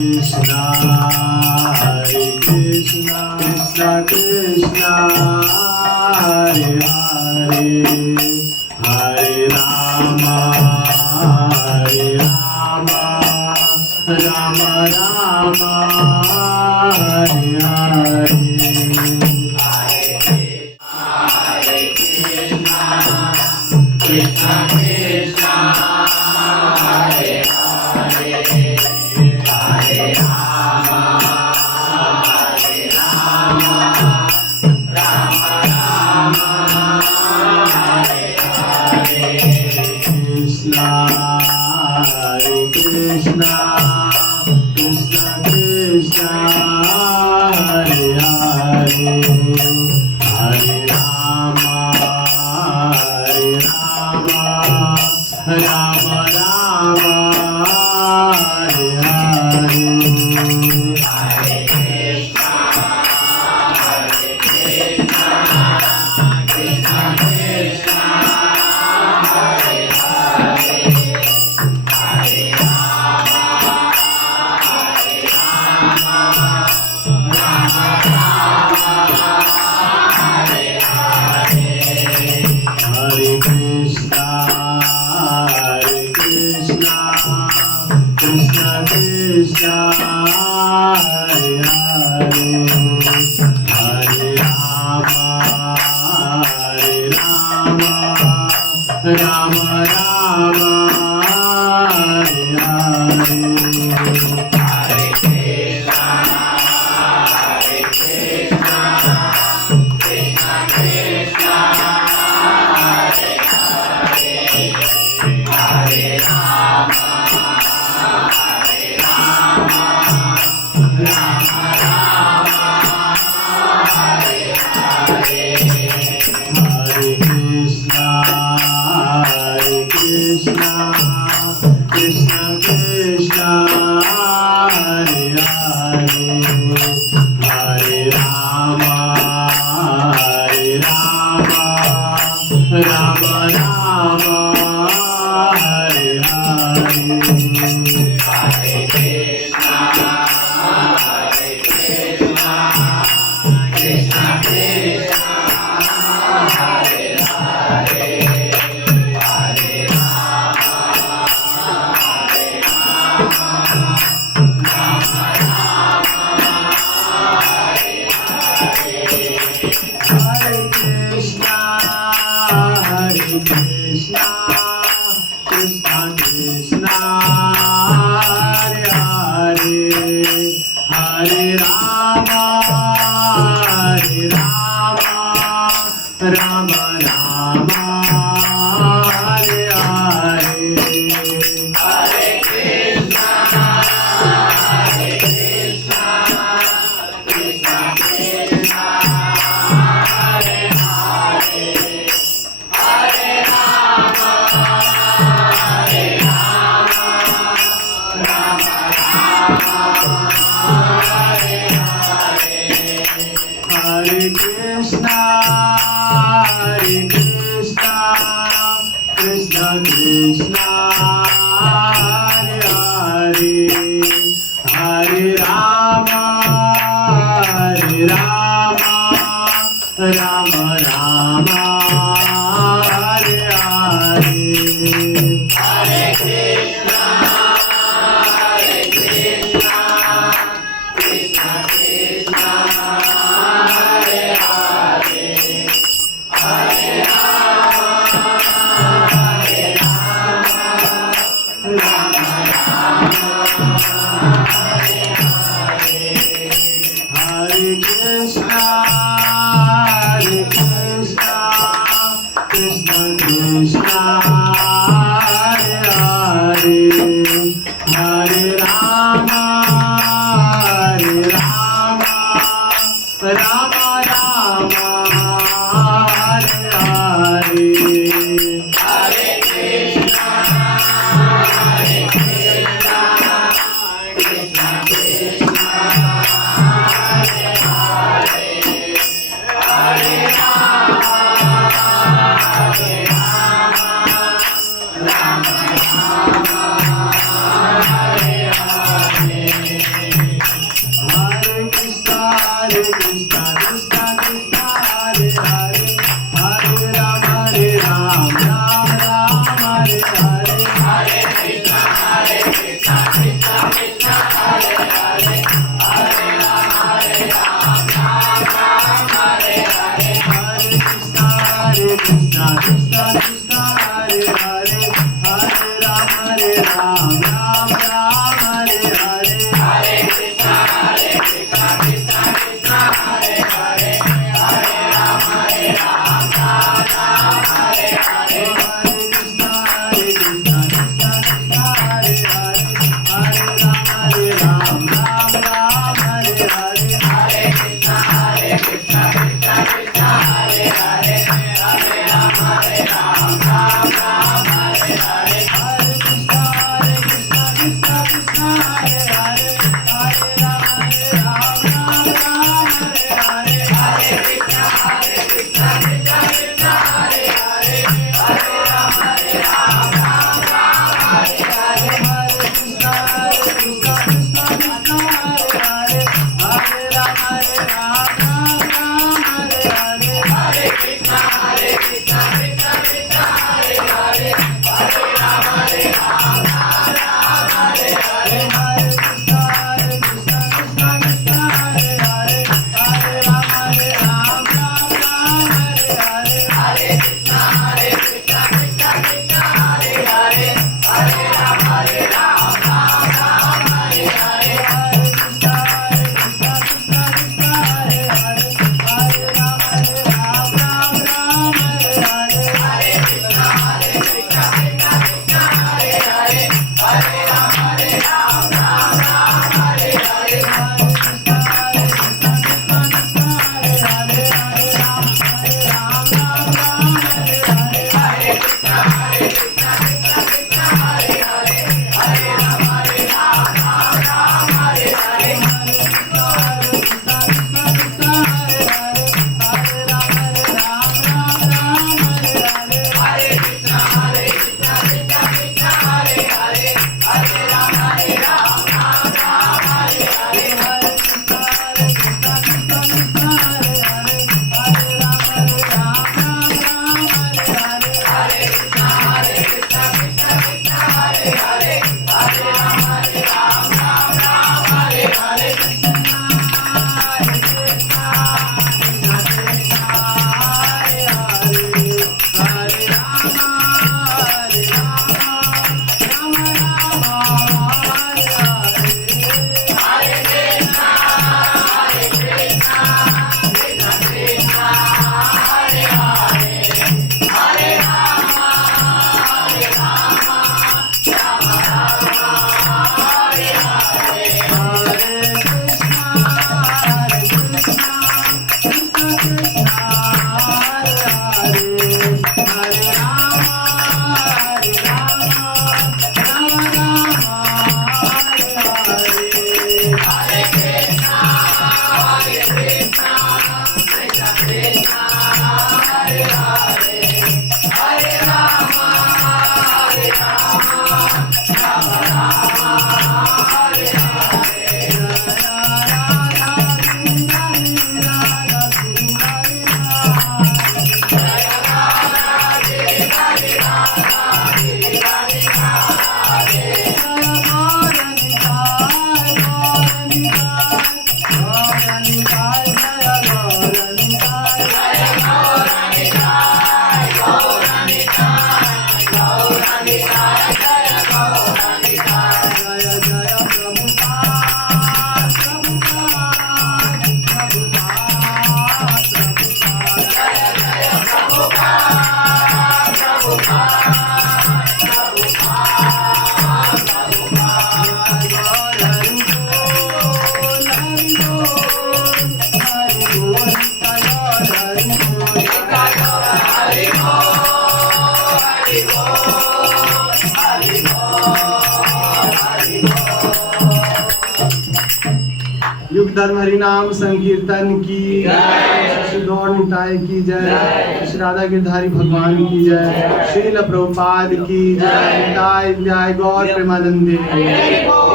Krishna, Hare Krishna, Krishna Krishna, Hare Hare, Hare Rama, Hare Rama, Rama Rama, Hare Hare. Krishna Krishna, Hare Hare, Hare Rama, Hare Rama, Rama Rama, Hare Hare. Krishna, Hare Krishna, Krishna Krishna, Hare Hare, Hare Rama, Hare Rama, Rama Rama, Hare Hare. Hare Krishna, Hare Krishna, Krishna Krishna, Hare Hare, Hare Rama, Hare Rama, Rama Rama, Hare Hare. Hare Krishna, Hare Krishna, Krishna Krishna, Hare Hare, Hare Rama, Hare Rama, Rama Rama, Hare Hare. Hare Krishna, Hare Krishna, Krishna Krishna, Hare Hare, Hare Rama, Hare Rama, Rama Rama, Hare Hare. Hare Krishna, Hare Krishna, Krishna Krishna, Hare Hare, Hare Rama, Hare Rama, Rama Rama, Hare Hare. Hare Krishna, Hare Krishna, Krishna Krishna, Hare Hare, Hare Rama, Hare Rama, Rama Rama, Hare Hare. Hare Krishna, Hare Krishna, Krishna Krishna, Hare Hare, Hare Rama, Hare Rama, Rama Rama, Hare Hare. Hare Krishna, Hare Krishna, Krishna Krishna, Hare Hare, Hare Rama, Hare Rama, Rama Rama, Hare Hare. Hare Krishna, Hare Krishna, Krishna Krishna, Hare Hare, Hare Rama, Hare Rama, Rama Rama, Hare Hare. Hare Krishna, Hare Krishna, Krishna Krishna, Hare Hare, Hare Rama, Hare Rama, Rama Rama, Hare Hare. Hare Krishna, Hare Krishna, Krishna Krishna, Hare Hare, Hare Rama, Hare Rama, Rama Rama, Hare Hare. Hare Krishna, Hare Krishna, Krishna युग धर्म हरिनाम संकीर्तन की जय, श्री गौर निताय की जय, श्री राधा गिरधारी भगवान की जय, श्रील प्रभुपाद की जय, निताय जय गौर प्रेमानंदे।